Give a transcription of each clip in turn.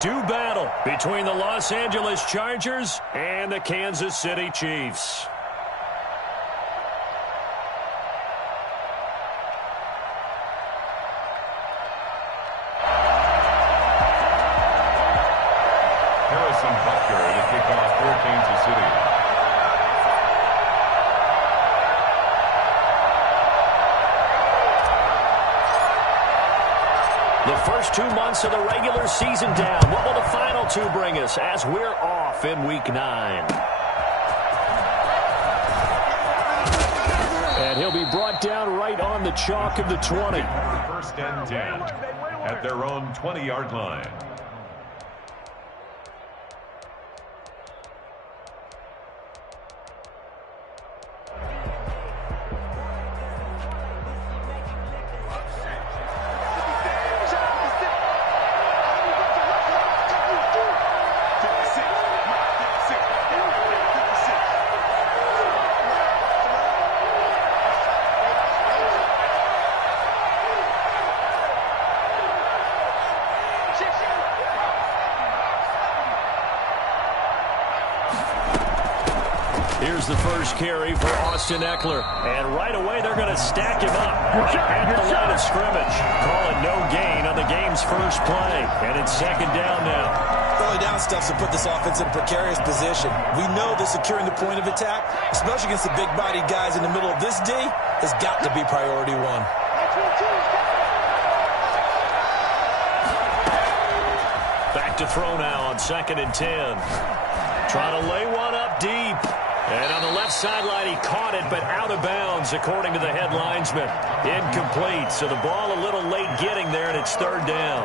Do battle between the Los Angeles Chargers and the Kansas City Chiefs. Harrison Butker to kick off for Kansas City. The first 2 months of the regular season down. What will the final two bring us as we're off in Week 9? And he'll be brought down right on the chalk of the 20. First and 10 at their own 20-yard line. Here's the first carry for Austin Ekeler. And right away, they're going to stack him up right at the line of scrimmage. Call it no gain on the game's first play. And it's second down now. Early down stuff to put this offense in a precarious position. We know that securing the point of attack, especially against the big-bodied guys in the middle of this D, has got to be priority one. Back to throw now on 2nd and 10. Trying to lay one up deep. And on the left sideline, he caught it, but out of bounds, according to the head linesman. Incomplete, so the ball a little late getting there, and it's third down.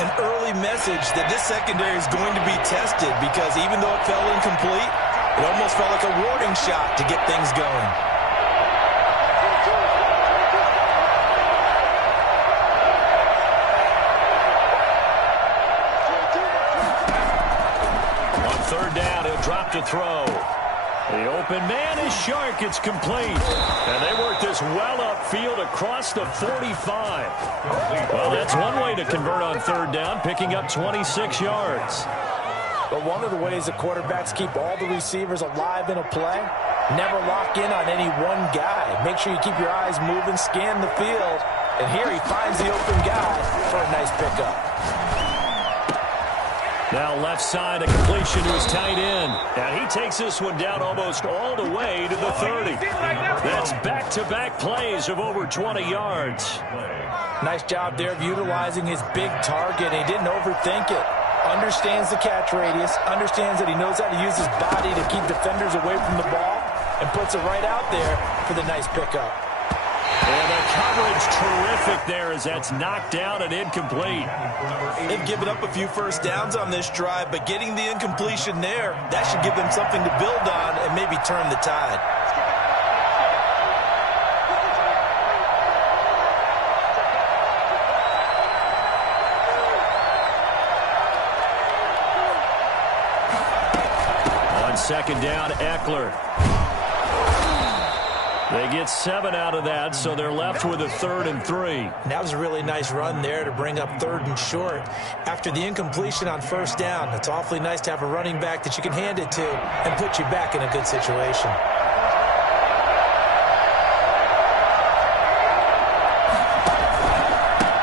An early message that this secondary is going to be tested because even though it fell incomplete, it almost felt like a warning shot to get things going. On third down, he'll drop to throw. The open man is Shark. It's complete. And they work this well upfield across the 45. Well, that's one way to convert on third down, picking up 26 yards. But one of the ways the quarterbacks keep all the receivers alive in a play, never lock in on any one guy. Make sure you keep your eyes moving, scan the field. And here he finds the open guy for a nice pickup. Now left side, a completion to his tight end. And he takes this one down almost all the way to the 30. That's back-to-back plays of over 20 yards. Nice job there of utilizing his big target. He didn't overthink it. Understands the catch radius, understands that he knows how to use his body to keep defenders away from the ball, and puts it right out there for the nice pickup. And the coverage terrific there as that's knocked down and incomplete. They've given up a few first downs on this drive, but getting the incompletion there, that should give them something to build on and maybe turn the tide. On second down, Ekeler. They get 7 out of that, so they're left with a 3rd and 3. And that was a really nice run there to bring up 3rd and short. After the incompletion on first down, it's awfully nice to have a running back that you can hand it to and put you back in a good situation.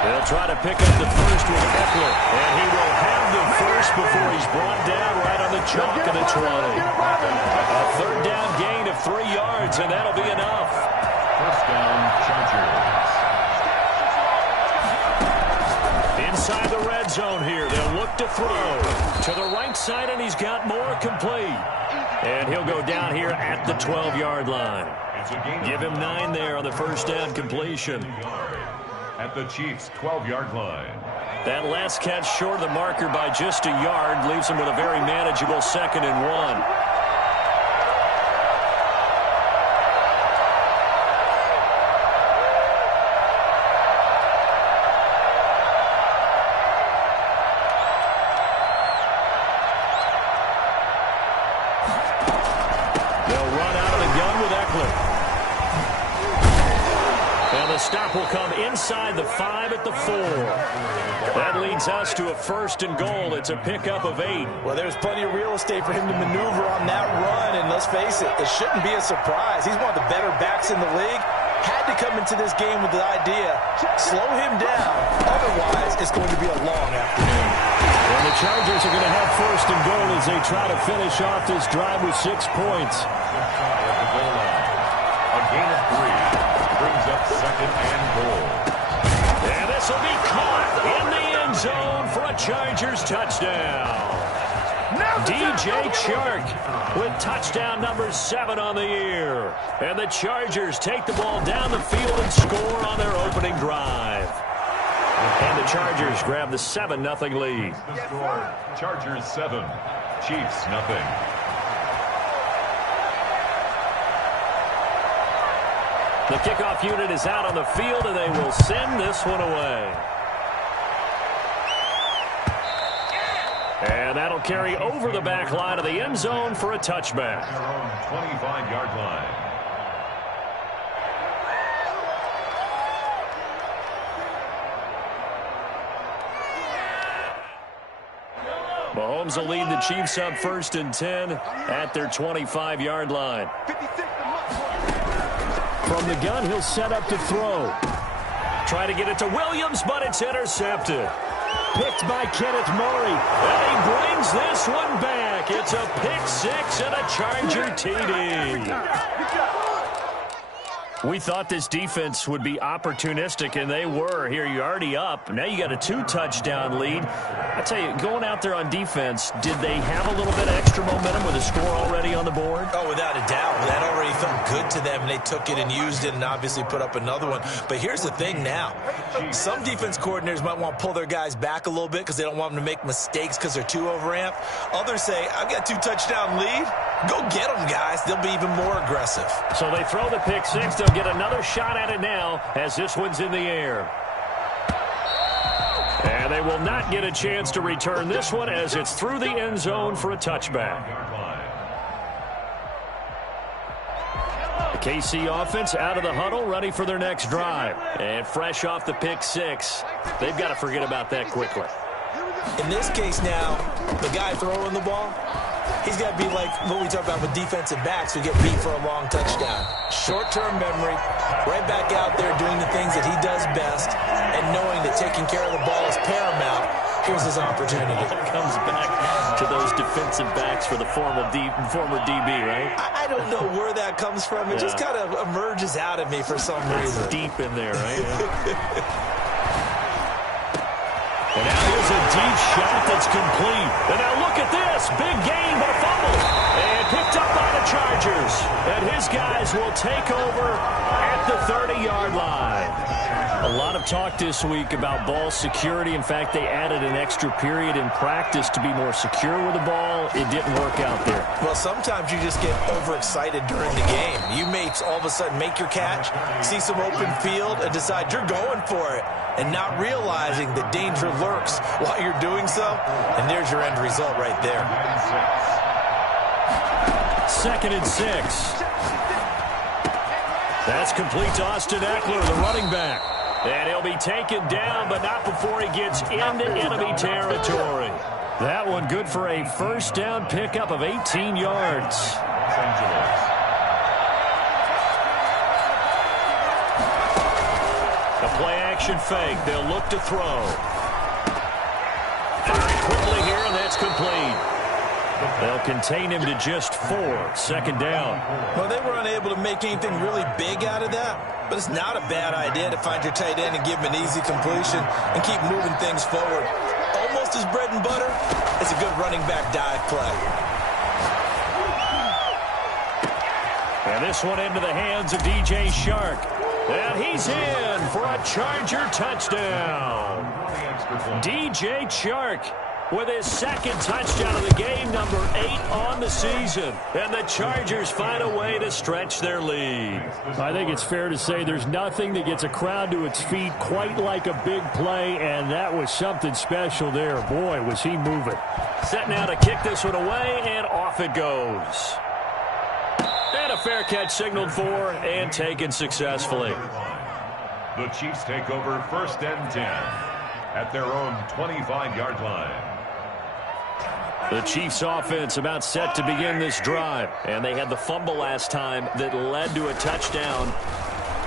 They'll try to pick up the first with Ekeler, and he will have the first before he's brought down right on the chalk of the 20. A third down gain of 3 yards, and that'll be enough. First down, Chargers. Inside the red zone here, they'll look to throw. To the right side, and he's got more complete. And he'll go down here at the 12-yard line. Give him 9 there on the first down completion. At the Chiefs' 12-yard line. That last catch short of the marker by just a yard leaves him with a very manageable 2nd and 1. stop will come inside the 5 at the 4. That leads us to a 1st and goal. It's a pickup of 8. Well, there's plenty of real estate for him to maneuver on that run, and let's face it, it shouldn't be a surprise. He's one of the better backs in the league. Had to come into this game with the idea, slow him down, otherwise it's going to be a long afternoon. And the Chargers are going to have 1st and goal as they try to finish off this drive with 6 points. A gain of 3 brings up 2nd and goal. And this will be caught in the end zone for a Chargers touchdown. DJ Chark with touchdown number 7 on the year. And the Chargers take the ball down the field and score on their opening drive. And the Chargers grab the 7-0 lead. The score, Chargers 7, Chiefs 0. The kickoff unit is out on the field, and they will send this one away. And that'll carry over the back line of the end zone for a touchback. Their own 25-yard line. Mahomes will lead the Chiefs up 1st and 10 at their 25-yard line. From the gun, he'll set up to throw. Try to get it to Williams, but it's intercepted. Picked by Kenneth Murray. And he brings this one back. It's a pick 6 and a Charger TD. We thought this defense would be opportunistic, and they were. Here, you're already up. Now you got a 2-touchdown lead. I tell you, going out there on defense, did they have a little bit of extra momentum with a score already on the board? Oh, without a doubt. That already felt good to them, and they took it and used it and obviously put up another one. But here's the thing now. Some defense coordinators might want to pull their guys back a little bit because they don't want them to make mistakes because they're too overamped. Others say, I've got a 2-touchdown lead. Go get them, guys. They'll be even more aggressive. So they throw the pick 6. They'll get another shot at it now as this one's in the air. And they will not get a chance to return this one as it's through the end zone for a touchback. The KC offense out of the huddle, ready for their next drive. And fresh off the pick 6, they've got to forget about that quickly. In this case now, the guy throwing the ball, he's got to be like what we talk about with defensive backs who get beat for a long touchdown. Short-term memory, right back out there doing the things that he does best, and knowing that taking care of the ball is paramount. Here's his opportunity. It comes back to those defensive backs for the former DB, right? I don't know where that comes from. It just kind of emerges out of me for some reason. Deep in there, right? And now here's a deep shot that's complete. And now look at this. Big gain, but a fumble. And picked up by the Chargers. And his guys will take over at the 30-yard line. A lot of talk this week about ball security. In fact, they added an extra period in practice to be more secure with the ball. It didn't work out there. Well, sometimes you just get overexcited during the game. You may all of a sudden make your catch, see some open field, and decide you're going for it, and not realizing the danger lurks while you're doing so. And there's your end result right there. 2nd and 6. That's complete to Austin Eckler, the running back. And he'll be taken down, but not before he gets into enemy territory. That one good for a 1st down pickup of 18 yards. A play-action fake. They'll look to throw. Very quickly here, and that's complete. They'll contain him to just 4. 2nd down. Well, they were unable to make anything really big out of that, but it's not a bad idea to find your tight end and give him an easy completion and keep moving things forward. Almost his bread and butter is a good running back dive play. And this one into the hands of DJ Chark. And he's in for a Charger touchdown. DJ Chark with his 2nd touchdown of the game, number 8 on the season. And the Chargers find a way to stretch their lead. I think it's fair to say there's nothing that gets a crowd to its feet quite like a big play, and that was something special there. Boy, was he moving. Set now to kick this one away, and off it goes. And a fair catch signaled for and taken successfully. The Chiefs take over 1st and 10 at their own 25-yard line. The Chiefs offense about set to begin this drive. And they had the fumble last time that led to a touchdown.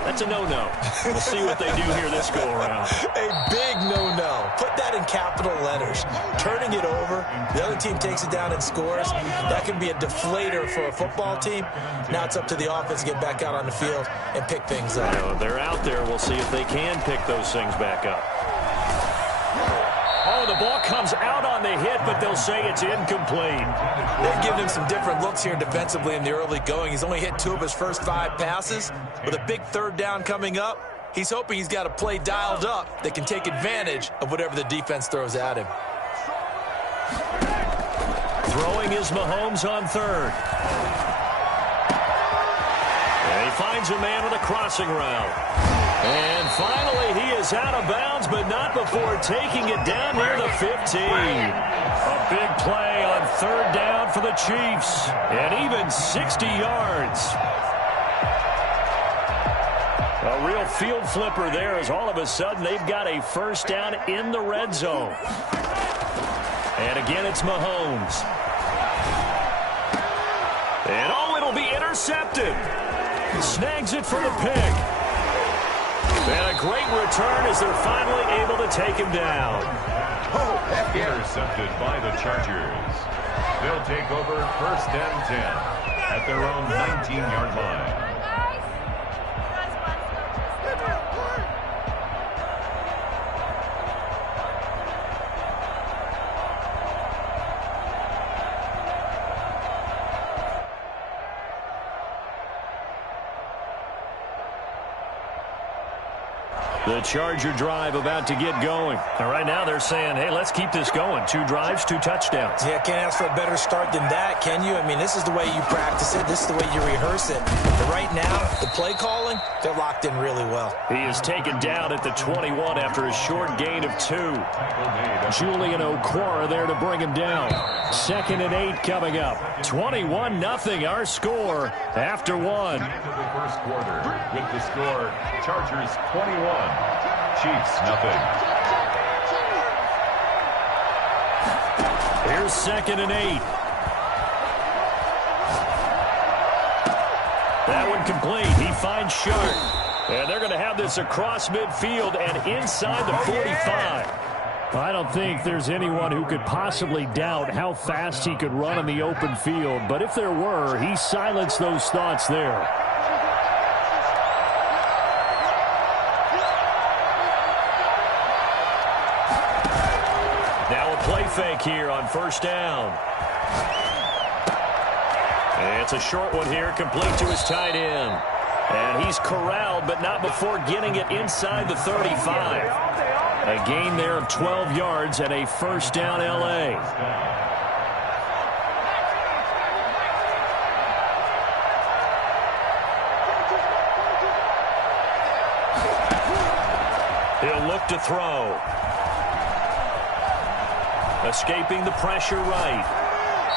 That's a no-no. We'll see what they do here this go-around. A big no-no. Put that in capital letters. Turning it over, the other team takes it down and scores. That can be a deflator for a football team. Now it's up to the offense to get back out on the field and pick things up. You know, they're out there. We'll see if they can pick those things back up. Oh, the ball comes out on the hit, but they'll say it's incomplete. They've given him some different looks here defensively in the early going. He's only hit 2 of his first 5 passes. With a big 3rd down coming up, he's hoping he's got a play dialed up that can take advantage of whatever the defense throws at him. Throwing is Mahomes on 3rd. And he finds a man with a crossing route. And finally, he is out of bounds, but not before taking it down near the 15. A big play on 3rd down for the Chiefs. And even 60 yards. A real field flipper there as all of a sudden they've got a 1st down in the red zone. And again, it's Mahomes. And oh, it'll be intercepted. Snags it for the pick. And a great return as they're finally able to take him down. Intercepted by the Chargers. They'll take over 1st and 10 at their own 19-yard line. The Charger drive about to get going. And right now they're saying, hey, let's keep this going. 2 drives, 2 touchdowns. Yeah, can't ask for a better start than that, can you? I mean, this is the way you practice it. This is the way you rehearse it. But right now, the play calling, they're locked in really well. He is taken down at the 21 after a short gain of 2. Julian Okwara there to bring him down. 2nd and 8 coming up. 21-0 our score after 1. The first quarter with the score, Chargers 21, Chiefs nothing. Here's 2nd and 8. That one complete. He finds Sharp. And they're going to have this across midfield and inside the 45. I don't think there's anyone who could possibly doubt how fast he could run in the open field. But if there were, he silenced those thoughts there. Now a play fake here on 1st down. And it's a short one here, complete to his tight end. And he's corralled, but not before getting it inside the 35. A gain there of 12 yards and a 1st down L.A. He'll look to throw. Escaping the pressure right.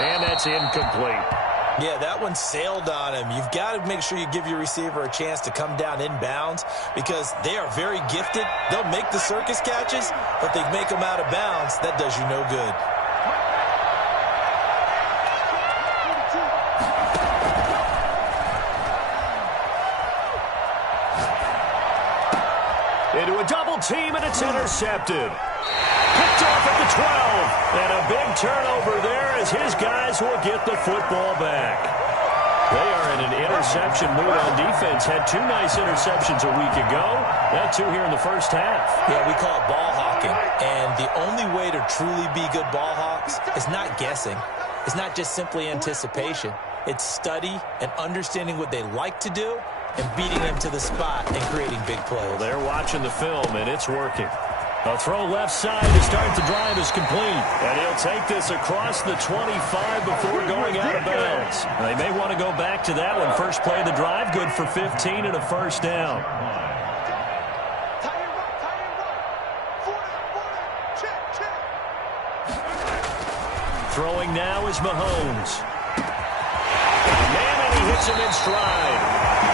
And that's incomplete. Yeah, that one sailed on him. You've got to make sure you give your receiver a chance to come down inbounds because they are very gifted. They'll make the circus catches, but they make them out of bounds. That does you no good. Into a double team, and it's intercepted. Picked off at the 12. And a big turnover there as his guys will get the football back. They are in an interception mood on defense. Had 2 nice interceptions a week ago. Now 2 here in the first half. Yeah, we call it ball hawking. And the only way to truly be good ball hawks is not guessing. It's not just simply anticipation. It's study and understanding what they like to do and beating them to the spot and creating big plays. Well, they're watching the film, and it's working. A throw left side to start the drive is complete. And he'll take this across the 25 before going out of bounds. They may want to go back to that one. First play of the drive, good for 15 and a 1st down. Throwing now is Mahomes. Man, and he hits him in stride.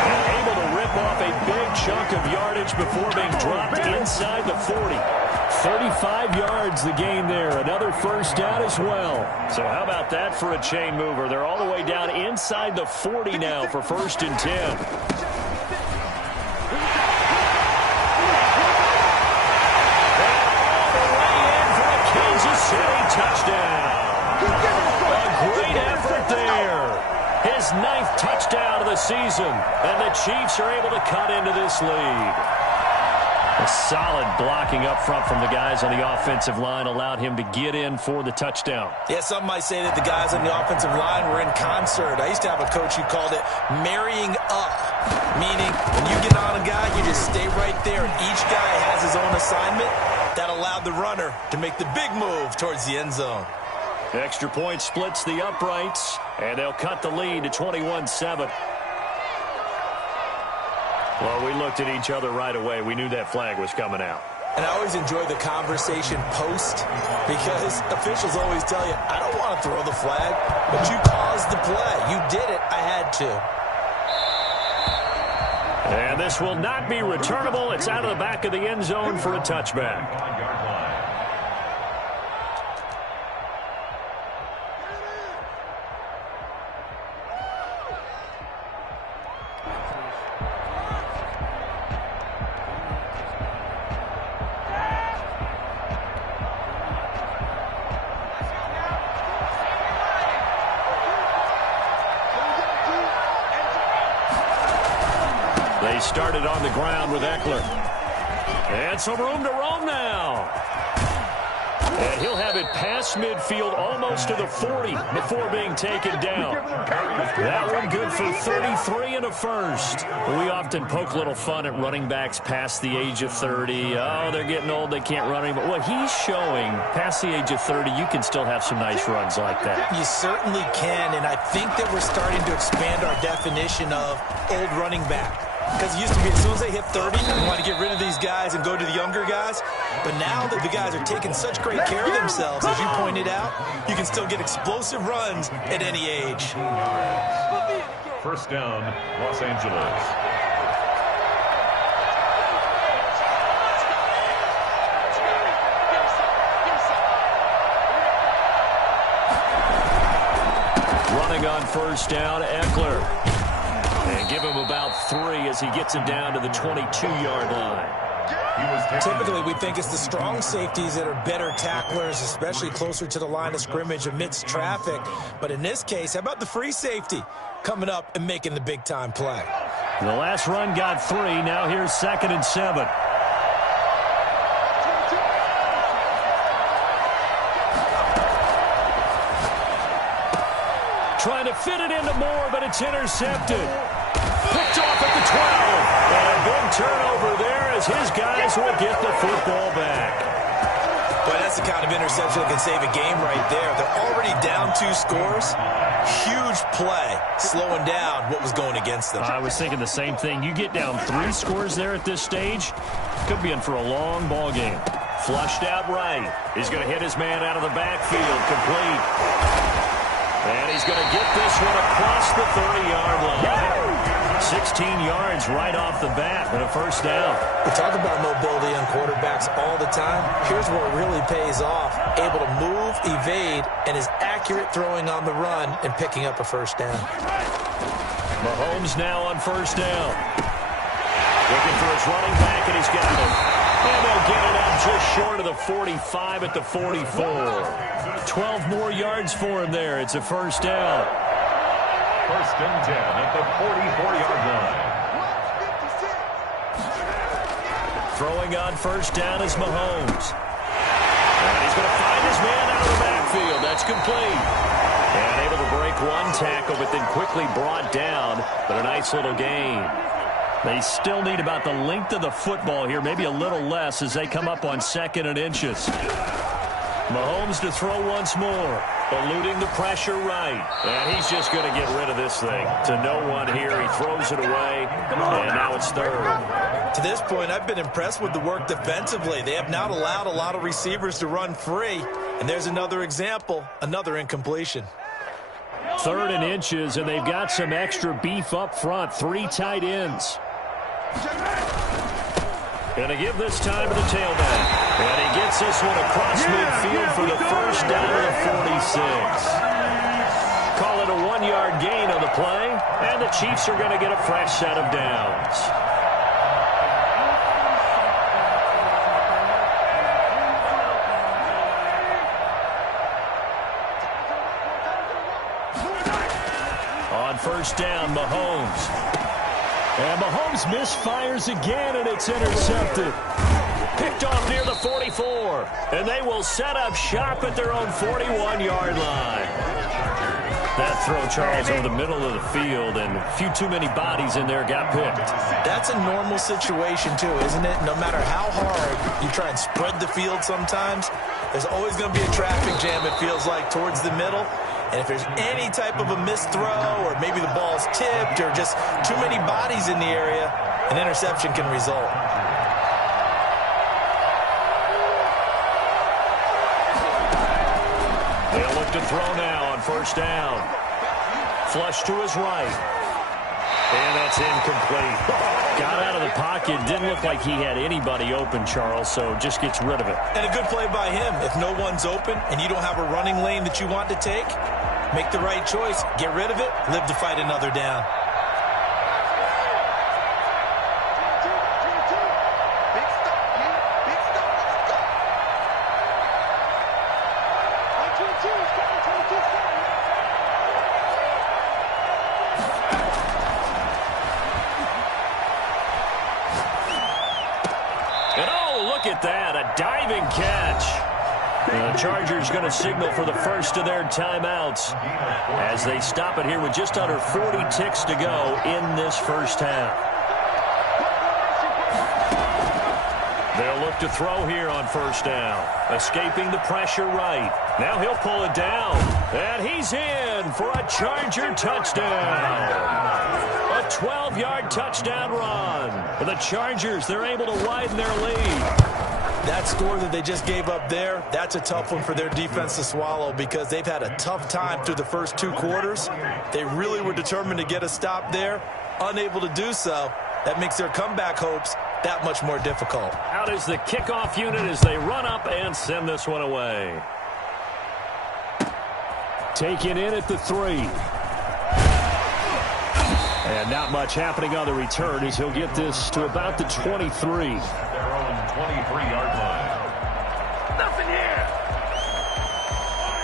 And able to rip off a big chunk chunk of yardage before being dropped inside the 40. 35 yards the gain there. Another first down as well. So how about that for a chain mover? They're all the way down inside the 40 now for 1st and 10. City touchdown. A great effort there. His 9th touchdown of the season. And the Chiefs are able to cut into this lead. A solid blocking up front from the guys on the offensive line allowed him to get in for the touchdown. Yeah, some might say that the guys on the offensive line were in concert. I used to have a coach who called it marrying up, meaning when you get on a guy, you just stay right there, and each guy has his own assignment. That allowed the runner to make the big move towards the end zone. Extra point splits the uprights, and they'll cut the lead to 21-7. Well, we looked at each other right away. We knew that flag was coming out. And I always enjoy the conversation post because officials always tell you, I don't want to throw the flag, but you caused the play. You did it. I had to. And this will not be returnable. It's out of the back of the end zone for a touchback. They started on the ground with Eckler. And some room to roam now. And he'll have it past midfield almost to the 40 before being taken down. That one good for 33 and a first. We often poke a little fun at running backs past the age of 30. Oh, they're getting old, they can't run anymore. Well, he's showing past the age of 30, you can still have some nice runs like that. You certainly can, and I think that we're starting to expand our definition of old running back. Because it used to be as soon as they hit 30, we want to get rid of these guys and go to the younger guys. But now that the guys are taking such great care of themselves, as you pointed out, you can still get explosive runs at any age. 1st down, Los Angeles. Running on 1st down, Eckler. And give him about 3 as he gets him down to the 22-yard line. Typically, we think it's the strong safeties that are better tacklers, especially closer to the line of scrimmage amidst traffic. But in this case, how about the free safety coming up and making the big-time play? The last run got 3. Now here's 2nd and 7. Trying to fit it into Moore, but it's intercepted. Picked off at the 12. And a big turnover there as his guys will get the football back. Boy, that's the kind of interception that can save a game right there. They're already down 2 scores. Huge play, slowing down what was going against them. I was thinking the same thing. You get down 3 scores there at this stage, could be in for a long ball game. Flushed out right. He's going to hit his man out of the backfield, complete. And he's going to get this one across the 30-yard line. 16 yards right off the bat and a first down. We talk about mobility on quarterbacks all the time. Here's where it really pays off. Able to move, evade, and is accurate throwing on the run and picking up a first down. Mahomes now on 1st down. Looking for his running back, and he's got it. And they'll get it up just short of the 45 at the 44. 12 more yards for him there. It's a first down. 1st and 10 at the 44-yard line. Throwing on 1st down is Mahomes. And he's going to find his man out of the backfield. That's complete. And able to break one tackle, but then quickly brought down. But a nice little gain. They still need about the length of the football here, maybe a little less as they come up on 2nd and inches. Mahomes to throw once more, eluding the pressure right. And he's just going to get rid of this thing to no one here. He throws it away, and now it's 3rd. To this point, I've been impressed with the work defensively. They have not allowed a lot of receivers to run free. And there's another example, another incompletion. 3rd and inches, and they've got some extra beef up front. 3 tight ends. Going to give this time to the tailback. And he gets this one across midfield for the first down of the 46. Call it a 1-yard gain on the play, and the Chiefs are going to get a fresh set of downs. On first down, Mahomes. And Mahomes misfires again, and it's intercepted. Picked off near the 44. And they will set up shop at their own 41-yard line. That throw, Charles, over the middle of the field, and a few too many bodies in there got picked. That's a normal situation, too, isn't it? No matter how hard you try and spread the field sometimes, there's always going to be a traffic jam, it feels like, towards the middle. And if there's any type of a missed throw, or maybe the ball's tipped, or just too many bodies in the area, an interception can result. They'll look to throw now on first down. Flush to his right. And that's incomplete. Got out of the pocket. Didn't look like he had anybody open, Charles, so just gets rid of it. And a good play by him. If no one's open and you don't have a running lane that you want to take, make the right choice. Get rid of it. Live to fight another down. That, a diving catch. The Chargers going to signal for the first of their timeouts as they stop it here with just under 40 ticks to go in this first half. They'll look to throw here on first down. Escaping the pressure right. Now he'll pull it down. And he's in for a Charger touchdown. A 12-yard touchdown run. And the Chargers, they're able to widen their lead. That score that they just gave up there, that's a tough one for their defense to swallow because they've had a tough time through the first 2 quarters. They really were determined to get a stop there, unable to do so. That makes their comeback hopes that much more difficult. Out is the kickoff unit as they run up and send this one away. Taken in at the 3. And not much happening on the return as he'll get this to about the 23. Their own 23-yard line. Nothing here.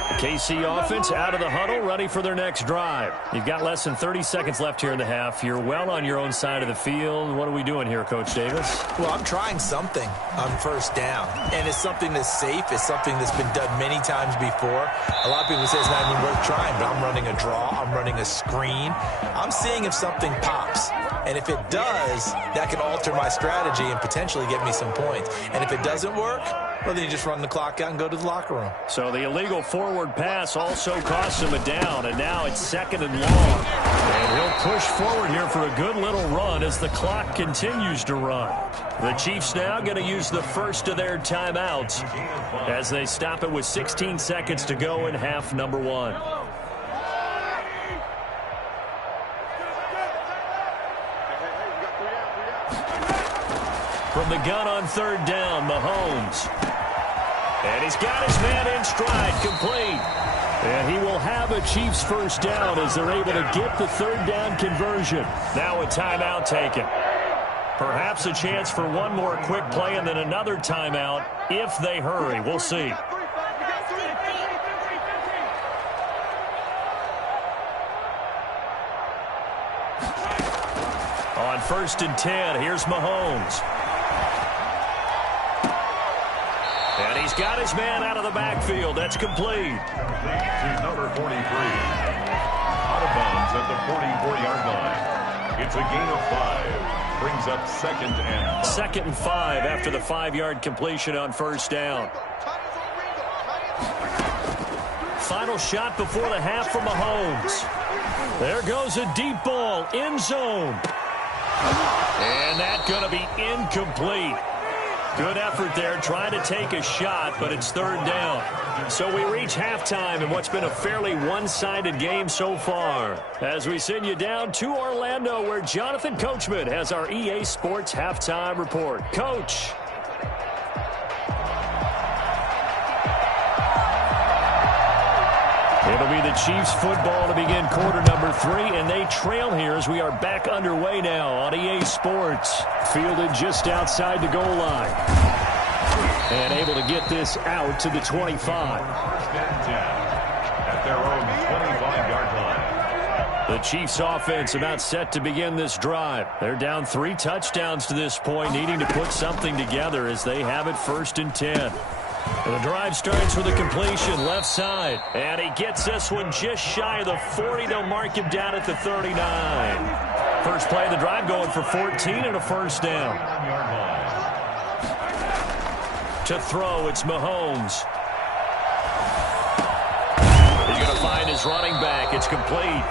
The KC offense out of the huddle, ready for their next drive. You've got less than 30 seconds left here in the half. You're well on your own side of the field. What are we doing here, Coach Davis? Well, I'm trying something on first down, and it's something that's safe. It's something that's been done many times before. A lot of people say it's not even worth trying, but I'm running a draw. I'm running a screen. I'm seeing if something pops. And if it does, that can alter my strategy and potentially get me some points. And if it doesn't work, well, then you just run the clock out and go to the locker room. So the illegal forward pass also costs him a down, and now it's 2nd and long. And he'll push forward here for a good little run as the clock continues to run. The Chiefs now going to use the first of their timeouts as they stop it with 16 seconds to go in half number 1. From the gun on third down, Mahomes. And he's got his man in stride, complete. And he will have a Chiefs first down as they're able to get the third down conversion. Now a timeout taken. Perhaps a chance for one more quick play and then another timeout if they hurry. We'll see. On 1st and 10, here's Mahomes. And he's got his man out of the backfield. That's complete. To number 43. Out of bounds at the 44-yard line. It's a gain of 5. Brings up 2nd and 5. 2nd and 5 after the 5-yard completion on first down. Final shot before the half from Mahomes. There goes a deep ball, end zone. And that's going to be incomplete. Good effort there, trying to take a shot, but it's third down. So we reach halftime in what's been a fairly one-sided game so far. As we send you down to Orlando, where Jonathan Coachman has our EA Sports Halftime Report. Coach. It'll be the Chiefs football to begin quarter number 3, and they trail here as we are back underway now on EA Sports. Fielded just outside the goal line. And able to get this out to the 25. First and 10 at their own 25-yard line. The Chiefs offense about set to begin this drive. They're down 3 touchdowns to this point, needing to put something together as they have it first and 10. The drive starts with a completion left side. And he gets this one just shy of the 40. They'll mark him down at the 39. First play of the drive going for 14 and a first down. To throw, it's Mahomes. He's going to find his running back. It's complete.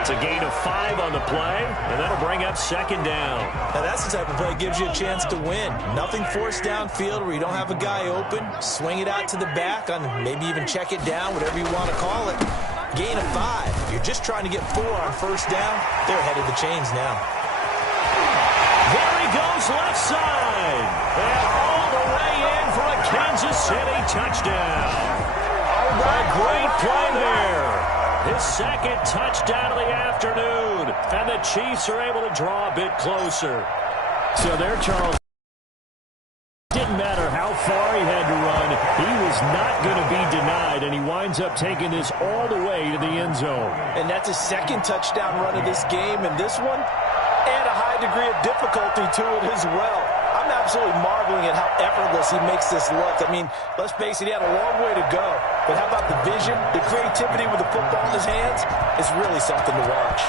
It's a gain of 5 on the play, and that'll bring up second down. Now that's the type of play that gives you a chance to win. Nothing forced downfield where you don't have a guy open. Swing it out to the back, on maybe even check it down, whatever you want to call it. Gain of 5. You're just trying to get 4 on first down. They're ahead of the chains now. There he goes left side. And all the way in for a Kansas City touchdown. A great play there. His second touchdown of the afternoon. And the Chiefs are able to draw a bit closer. So there, Charles. Didn't matter how far he had to run. He was not going to be denied, and he winds up taking this all the way to the end zone. And that's his second touchdown run of this game, and this one, add a high degree of difficulty to it as well. I'm absolutely marveling at how effortless he makes this look. I mean, let's face it, he had a long way to go. But how about the vision, the creativity with the football in his hands? It's really something to watch.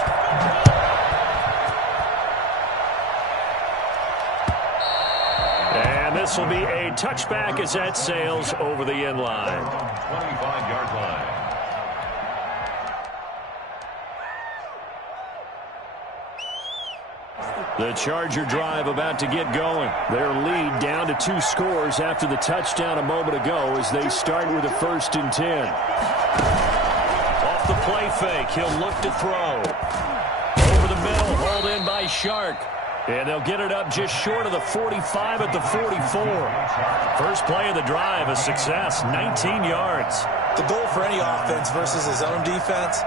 And this will be a touchback as that sails over the end line. 25-yard line. The Charger drive about to get going. Their lead down to 2 scores after the touchdown a moment ago as they start with a first and 10. Off the play fake, he'll look to throw. Over the middle, hauled in by Shark. And they'll get it up just short of the 45 at the 44. First play of the drive, a success, 19 yards. The goal for any offense versus his own defense,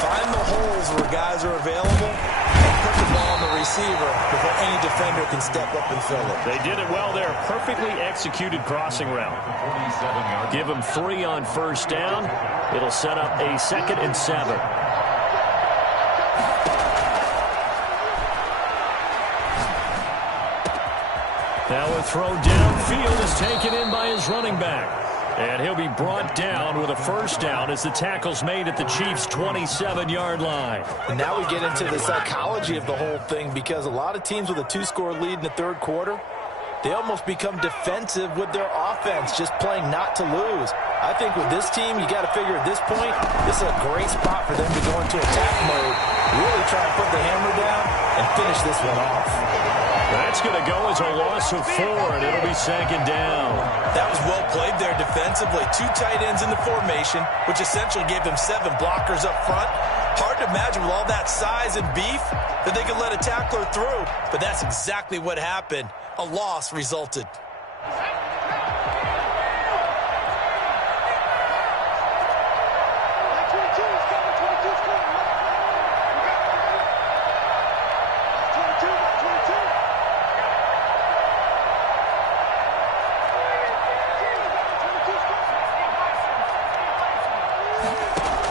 find the holes where guys are available and put the ball on the receiver before any defender can step up and fill it. They did it well there. Perfectly executed crossing route. Give him 3 on first down. It'll set up a second and 7. Now a throw downfield is taken in by his running back. And he'll be brought down with a first down as the tackle's made at the Chiefs' 27-yard line. And now we get into the psychology of the whole thing, because a lot of teams with a 2-score lead in the third quarter, they almost become defensive with their offense, just playing not to lose. I think with this team, you got to figure at this point, this is a great spot for them to go into attack mode, really try to put the hammer down and finish this one off. That's going to go as a loss of 4, and it'll be second down. That was well played there defensively. 2 tight ends in the formation, which essentially gave them 7 blockers up front. Hard to imagine with all that size and beef that they could let a tackler through. But that's exactly what happened. A loss resulted.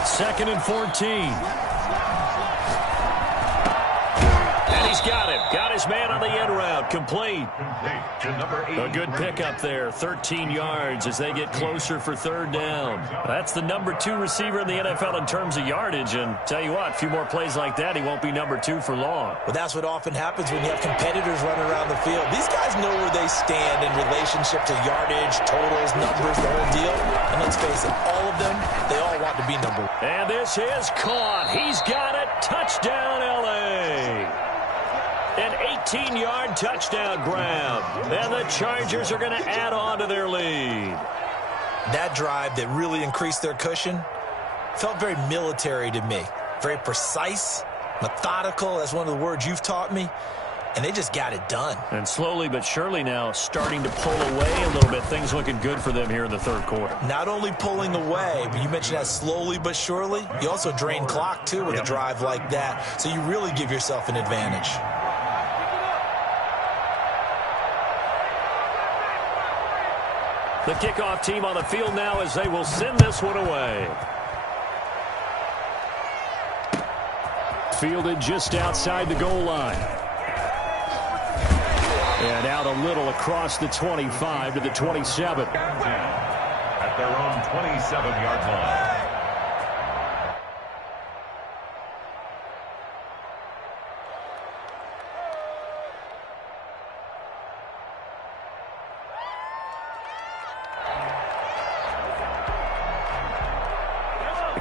Second and 14. And he's got him. Got his man on the end route. Complete. A good pickup there. 13 yards as they get closer for third down. That's the number 2 receiver in the NFL in terms of yardage. And tell you what, a few more plays like that, he won't be number 2 for long. Well, that's what often happens when you have competitors running around the field. These guys know where they stand in relationship to yardage, totals, numbers, the whole deal. And let's face it, all of them, they all want to be number 1. And this is caught. He's got it. Touchdown, L.A. An 15-yard touchdown grab. And the Chargers are going to add on to their lead. That drive that really increased their cushion felt very military to me. Very precise, methodical. That's one of the words you've taught me. And they just got it done. And slowly but surely now starting to pull away a little bit. Things looking good for them here in the third quarter. Not only pulling away, but you mentioned that slowly but surely. You also drain clock, too, with a drive like that. So you really give yourself an advantage. The kickoff team on the field now as they will send this one away. Fielded just outside the goal line. And out a little across the 25 to the 27. At their own 27-yard line.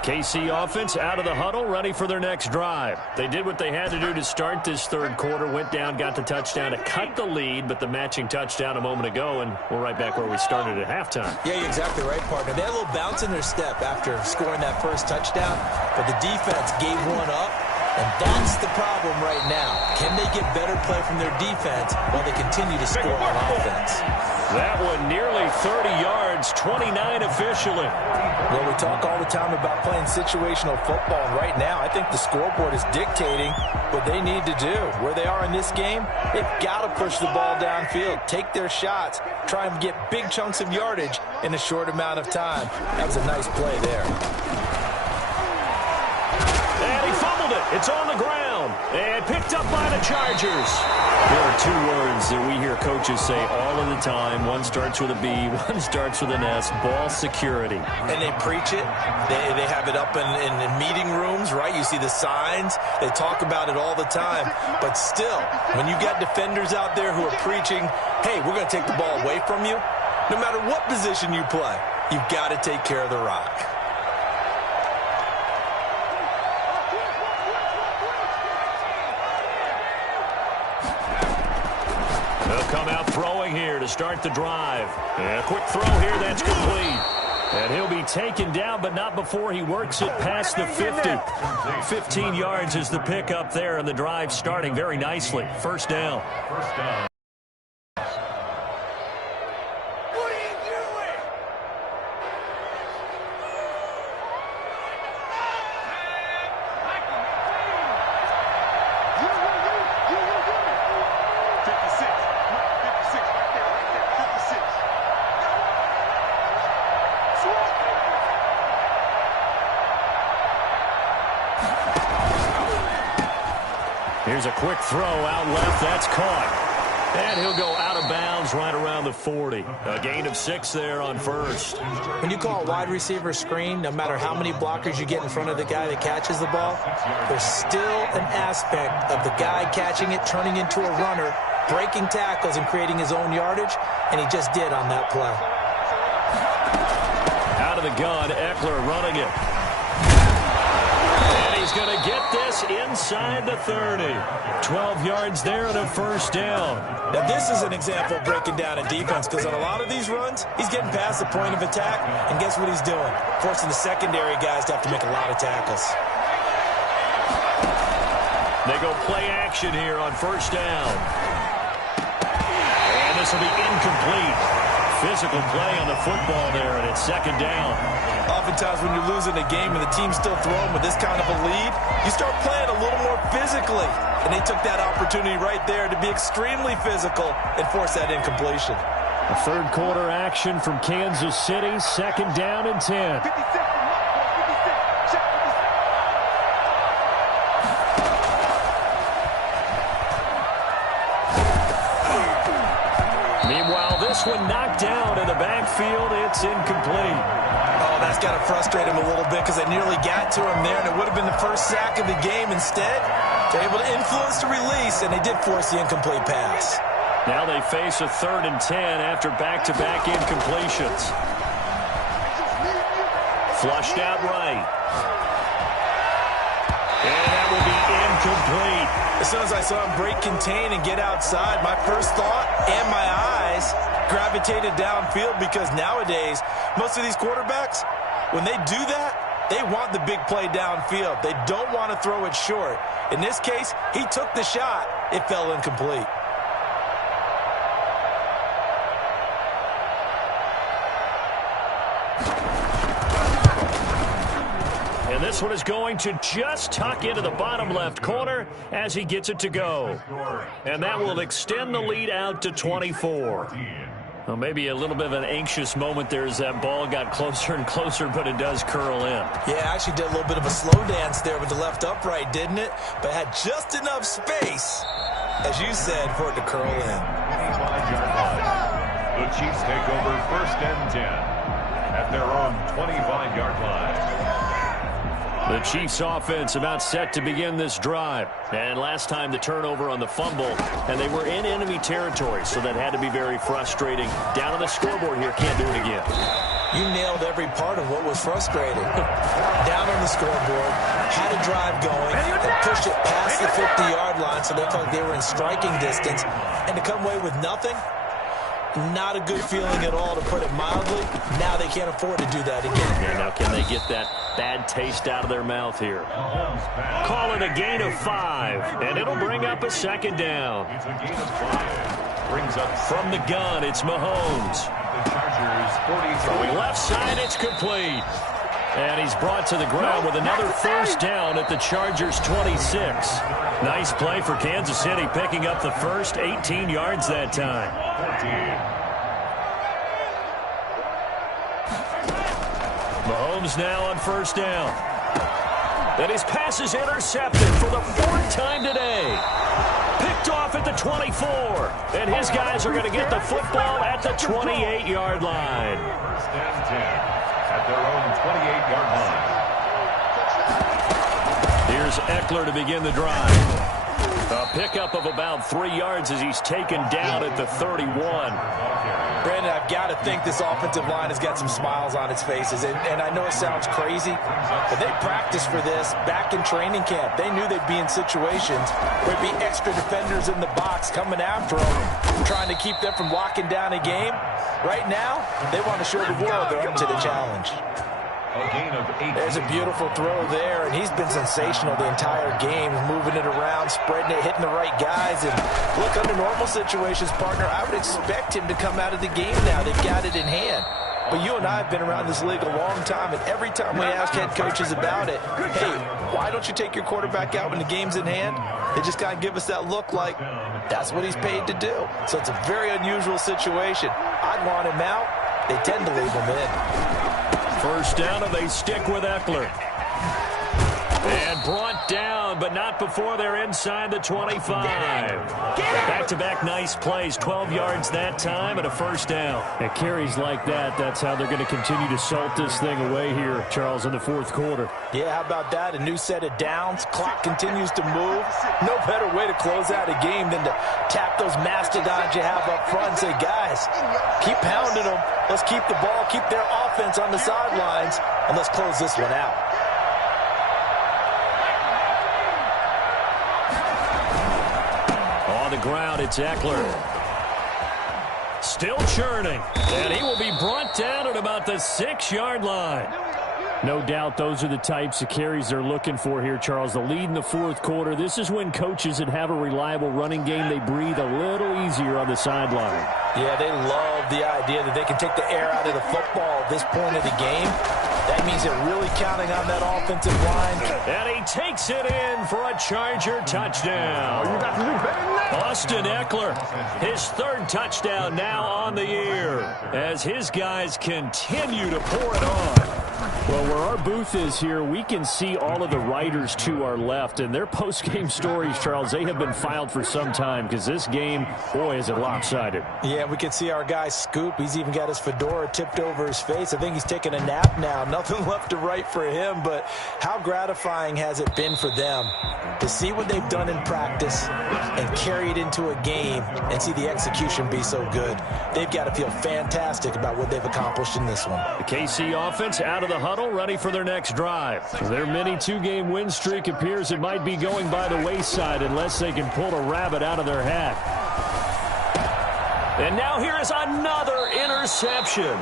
KC offense out of the huddle, ready for their next drive. They did what they had to do to start this third quarter, went down, got the touchdown to cut the lead, but the matching touchdown a moment ago, and we're right back where we started at halftime. Yeah, you're exactly right, partner. They had a little bounce in their step after scoring that first touchdown, but the defense gave one up, and that's the problem right now. Can they get better play from their defense while they continue to score on offense? That one nearly 30 yards, 29 officially. Well, we talk all the time about playing situational football, and right now I think the scoreboard is dictating what they need to do. Where they are in this game, they've got to push the ball downfield, take their shots, try and get big chunks of yardage in a short amount of time. That was a nice play there. And he fumbled it. It's on the ground and picked up by the Chargers. There are two words that we hear coaches say all of the time. One starts with a B, one starts with an S, ball security. And they preach it. They have it up in meeting rooms, right? You see the signs. They talk about it all the time. But still, when you got defenders out there who are preaching, hey, we're going to take the ball away from you, no matter what position you play, you've got to take care of the rock. Come out throwing here to start the drive. And a quick throw here, that's complete. And he'll be taken down, but not before he works it past the 50. 15 yards is the pickup there, and the drive starting very nicely. First down. First down. Here's a quick throw out left. That's caught. And he'll go out of bounds right around the 40. A gain of 6 there on first. When you call a wide receiver screen, no matter how many blockers you get in front of the guy that catches the ball, there's still an aspect of the guy catching it, turning into a runner, breaking tackles and creating his own yardage, and he just did on that play. Out of the gun, Eckler running it. He's going to get this inside the 30. 12 yards there and a first down. Now, this is an example of breaking down a defense because on a lot of these runs, he's getting past the point of attack, and guess what he's doing? Forcing the secondary guys to have to make a lot of tackles. They go play action here on first down. And this will be incomplete. Physical play on the football there, and it's second down. Oftentimes when you're losing a game and the team's still throwing with this kind of a lead, you start playing a little more physically. And they took that opportunity right there to be extremely physical and force that incompletion. A third quarter action from Kansas City, second down and 10. Meanwhile, this one knocked down in the backfield. It's incomplete. Oh, that's got to frustrate him a little bit because they nearly got to him there, and it would have been the first sack of the game. Instead, they're able to influence the release, and they did force the incomplete pass. Now they face a 3rd and 10 after back-to-back incompletions. Flushed out right. And that will be incomplete. As soon as I saw him break contain and get outside, my first thought and my eyes gravitated downfield, because nowadays, most of these quarterbacks, when they do that, they want the big play downfield. They don't want to throw it short. In this case, he took the shot. It fell incomplete. And this one is going to just tuck into the bottom left corner as he gets it to go. And that will extend the lead out to 24. Well, maybe a little bit of an anxious moment there as that ball got closer and closer, but it does curl in. Yeah, actually did a little bit of a slow dance there with the left upright, didn't it? But had just enough space, as you said, for it to curl in. 25-yard line. The Chiefs take over 1st and 10 at their own 25-yard line. The Chiefs offense about set to begin this drive. And last time the turnover on the fumble, and they were in enemy territory, so that had to be very frustrating. Down on the scoreboard here, can't do it again. You nailed every part of what was frustrating. Down on the scoreboard, had a drive going, and pushed it past the 50-yard line so they felt like they were in striking distance. And to come away with nothing, not a good feeling at all, to put it mildly. Now they can't afford to do that again. Yeah, now can they get that bad taste out of their mouth here? Call it a gain of 5, and it'll bring up a 2nd down. It's a gain of 5. Brings up From the gun, it's Mahomes. the Chargers 43. Throwing left side, it's complete. And he's brought to the ground with another 1st down at the Chargers 26. Nice play for Kansas City, picking up the first 18 yards that time. 14. Mahomes now on 1st down. And his pass is intercepted for the 4th time today. Picked off at the 24. And his guys are going to get the football at the 28-yard line. 1st and 10 at their own 28-yard line. Here's Eckler to begin the drive. A pickup of about 3 yards as he's taken down at the 31. Brandon, I've got to think this offensive line has got some smiles on its faces. And I know it sounds crazy, but they practiced for this back in training camp. They knew they'd be in situations where there'd be extra defenders in the box coming after them, trying to keep them from locking down a game. Right now, they want to show the world they're up to the challenge. A gain of 8. There's a beautiful throw there, and he's been sensational the entire game, moving it around, spreading it, hitting the right guys. And look, under normal situations, partner, I would expect him to come out of the game now. They've got it in hand. But you and I have been around this league a long time, and every time we ask head coaches about it, hey, why don't you take your quarterback out when the game's in hand? They just kind of give us that look like that's what he's paid to do. So it's a very unusual situation. I'd want him out. They tend to leave him in. 1st down, and they stick with Eckler. And brought down, but not before they're inside the 25. Back-to-back nice plays, 12 yards that time, and a 1st down. And carries like that, that's how they're going to continue to salt this thing away here, Charles, in the 4th quarter. Yeah, how about that? A new set of downs. Clock continues to move. No better way to close out a game than to tap those mastodons you have up front and say, guys, keep pounding them. Let's keep the ball, keep their offense on the sidelines, and let's close this one out. On the ground, it's Eckler. Still churning, and he will be brought down at about the 6-yard line. No doubt those are the types of carries they're looking for here, Charles. The lead in the 4th quarter. This is when coaches that have a reliable running game, they breathe a little easier on the sideline. Yeah, they love the idea that they can take the air out of the football at this point of the game. That means they're really counting on that offensive line. And he takes it in for a Charger touchdown. Austin Eckler, his 3rd touchdown now on the year as his guys continue to pour it on. Well, where our booth is here, we can see all of the writers to our left, and their post-game stories, Charles, they have been filed for some time because this game, boy, is it lopsided. Yeah, we can see our guy Scoop. He's even got his fedora tipped over his face. I think he's taking a nap now. Nothing left to write for him, but how gratifying has it been for them to see what they've done in practice and carry it into a game and see the execution be so good. They've got to feel fantastic about what they've accomplished in this one. The KC offense out of the huddle. huddle, ready for their next drive. Their mini two-game win streak appears it might be going by the wayside unless they can pull a rabbit out of their hat. And now here is another interception.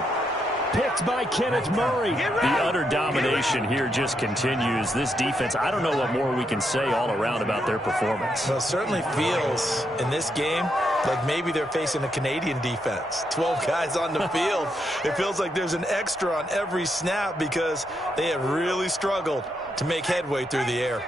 Picked by Kenneth Murray. The utter domination here just continues. This defense, I don't know what more we can say all around about their performance. Well, it certainly feels in this game like maybe they're facing a Canadian defense. 12 guys on the field. It feels like there's an extra on every snap because they have really struggled to make headway through the air.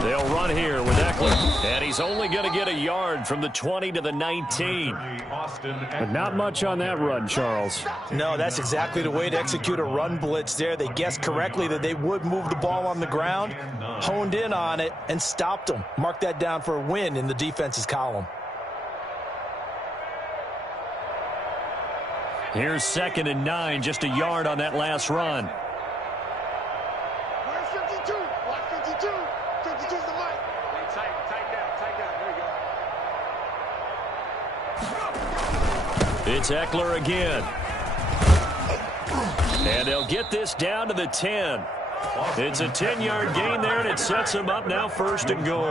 They'll run here with Eckler. And he's only going to get a yard from the 20 to the 19. But not much on that run, Charles. No, that's exactly the way to execute a run blitz there. They guessed correctly that they would move the ball on the ground, honed in on it, and stopped them. Mark that down for a win in the defense's column. Here's 2nd and 9, just a yard on that last run. It's Eckler again. And they'll get this down to the 10. It's a 10-yard gain there, and it sets them up now 1st and goal.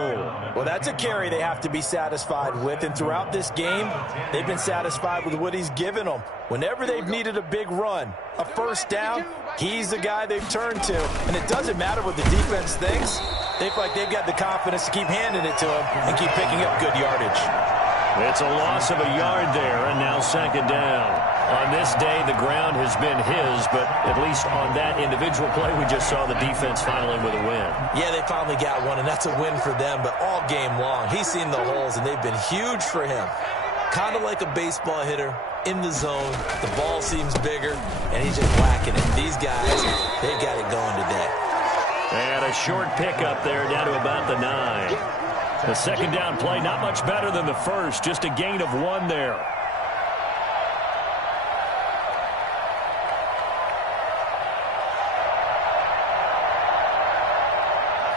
Well, that's a carry they have to be satisfied with, and throughout this game, they've been satisfied with what he's given them. Whenever they've needed a big run, a first down, he's the guy they've turned to. And it doesn't matter what the defense thinks. They feel like they've got the confidence to keep handing it to him and keep picking up good yardage. It's a loss of a yard there, and now 2nd down. On this day, the ground has been his, but at least on that individual play, we just saw the defense finally with a win. Yeah, they finally got one, and that's a win for them, but all game long, he's seen the holes, and they've been huge for him. Kind of like a baseball hitter in the zone. The ball seems bigger, and he's just whacking it. These guys, they got it going today. And a short pickup there down to about the 9. The 2nd down play, not much better than the first, just a gain of 1 there.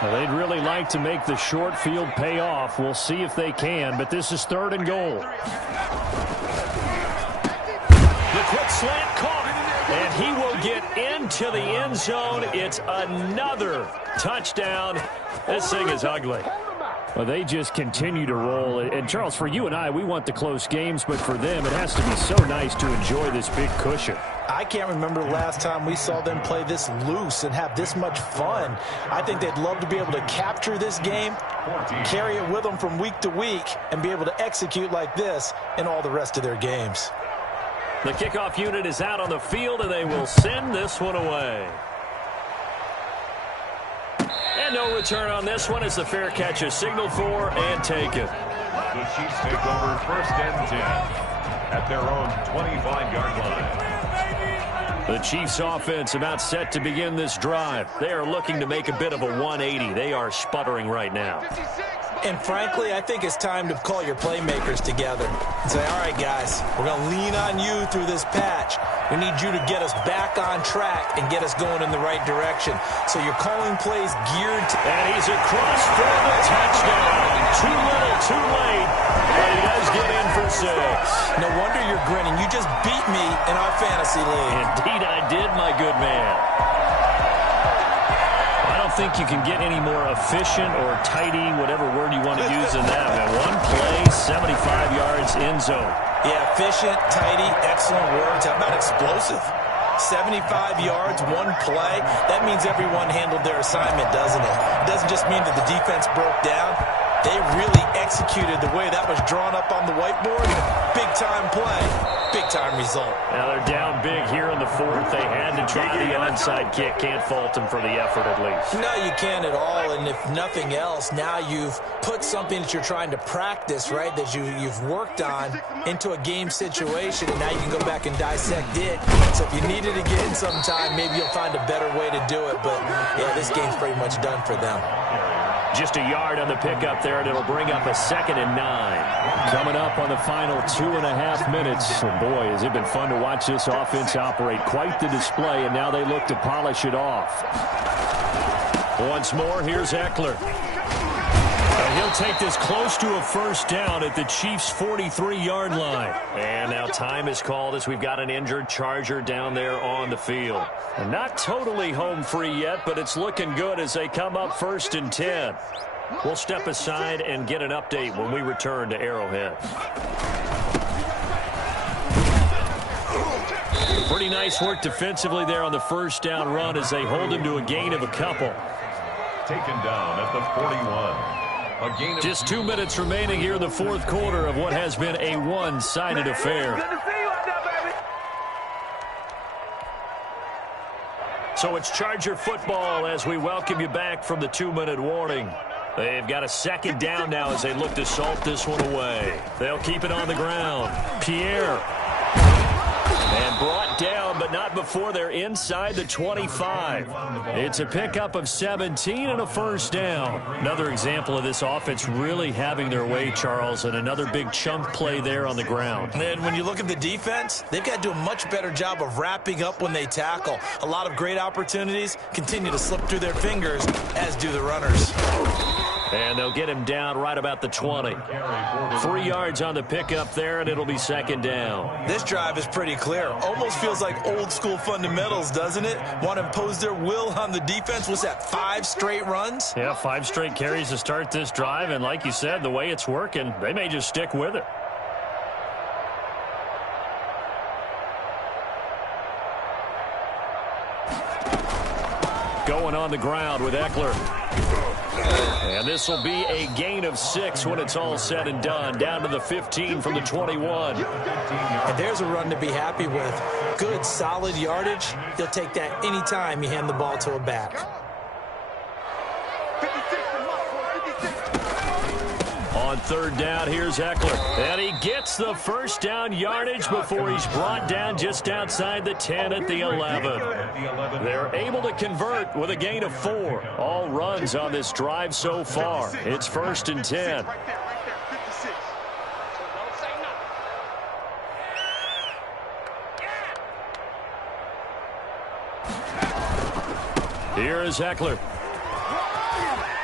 Well, they'd really like to make the short field pay off. We'll see if they can, but this is 3rd and goal. The quick slant caught, and he will get into the end zone. It's another touchdown. This thing is ugly. Well, they just continue to roll. And, Charles, for you and I, we want the close games, but for them, it has to be so nice to enjoy this big cushion. I can't remember the last time we saw them play this loose and have this much fun. I think they'd love to be able to capture this game, carry it with them from week to week, and be able to execute like this in all the rest of their games. The kickoff unit is out on the field, and they will send this one away. And no return on this one as the fair catch is signaled for and taken. The Chiefs take over 1st and 10 at their own 25-yard line. The Chiefs offense about set to begin this drive. They are looking to make a bit of a 180. They are sputtering right now. And frankly, I think it's time to call your playmakers together and say, all right, guys, we're going to lean on you through this patch. We need you to get us back on track and get us going in the right direction. So you're calling plays geared to... And he's across for the touchdown. Too little, too late. But he does get in for 6. No wonder you're grinning. You just beat me in our fantasy league. Indeed I did, my good man. I don't think you can get any more efficient or tidy, whatever word you want to use in that. Man, one play, 75 yards, end zone. Yeah, efficient, tidy, excellent words. How about explosive? 75 yards, one play. That means everyone handled their assignment, doesn't it? It doesn't just mean that the defense broke down. They really executed the way that was drawn up on the whiteboard. Big-time play, big-time result. Now they're down big here in the 4th. They had to try the onside kick. Can't fault them for the effort at least. No, you can't at all. And if nothing else, now you've put something that you're trying to practice, right, that you've worked on into a game situation, and now you can go back and dissect it. So if you needed to get in sometime, maybe you'll find a better way to do it. But, yeah, this game's pretty much done for them. Just a yard on the pickup there, and it'll bring up a 2nd and 9. Coming up on the final 2.5 minutes. And boy, has it been fun to watch this offense operate. Quite the display, and now they look to polish it off. Once more, here's Eckler. A He'll take this close to a first down at the Chiefs' 43-yard line. And now time is called as we've got an injured Charger down there on the field. And not totally home free yet, but it's looking good as they come up 1st and 10. We'll step aside and get an update when we return to Arrowhead. Pretty nice work defensively there on the first down run as they hold him to a gain of a couple. Taken down at the 41. A gain of Just 2 minutes remaining here in the fourth quarter of what has been a one-sided affair. So it's Charger football as we welcome you back from the 2-minute warning. They've got a second down now as they look to salt this one away. They'll keep it on the ground. Pierre. And brought down, but not before they're inside the 25. It's a pickup of 17 and a first down. Another example of this offense really having their way, Charles, and another big chunk play there on the ground. And when you look at the defense, they've got to do a much better job of wrapping up when they tackle. A lot of great opportunities continue to slip through their fingers, as do the runners. And they'll get him down right about the 20. 3 yards on the pickup there, and it'll be second down. This drive is pretty clear. Almost feels like old school fundamentals, doesn't it? Want to impose their will on the defense. Was that 5 straight runs? Yeah, 5 straight carries to start this drive, and like you said, the way it's working, they may just stick with it. Going on the ground with Eckler. And this will be a gain of 6 when it's all said and done. Down to the 15 from the 21. And there's a run to be happy with. Good, solid yardage. He'll take that anytime you hand the ball to a back. On third down, here's Eckler. And he gets the first down yardage before he's brought down just outside the 10 at the 11. They're able to convert with a gain of 4. All runs on this drive so far. It's 1st and 10. Here is Eckler.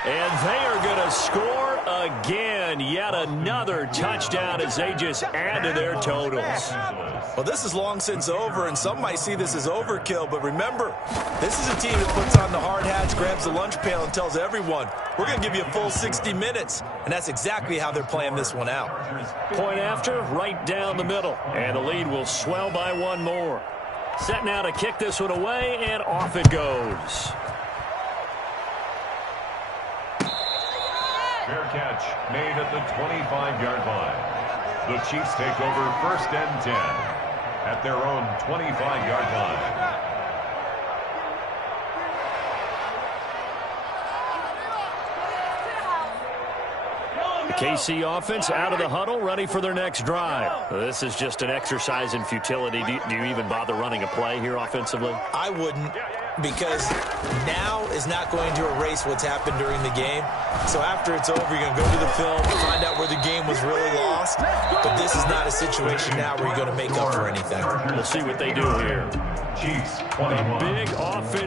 And they are going to score again. Yet another touchdown as they just add to their totals. Well, this is long since over, and some might see this as overkill. But remember, this is a team that puts on the hard hats, grabs the lunch pail, and tells everyone, we're going to give you a full 60 minutes. And that's exactly how they're playing this one out. Point after, right down the middle. And the lead will swell by 1 more. Set now to kick this one away, and off it goes. fair catch made at the 25-yard line. The Chiefs take over 1st and 10 at their own 25-yard line. KC offense out of the huddle, ready for their next drive. This is just an exercise in futility. Do you even bother running a play here offensively? I wouldn't, because now is not going to erase what's happened during the game. So after it's over, you're going to go to the film, find out where the game was really lost. But this is not a situation now where you're going to make up for anything. We'll see what they do here. Chiefs 21. Big offense.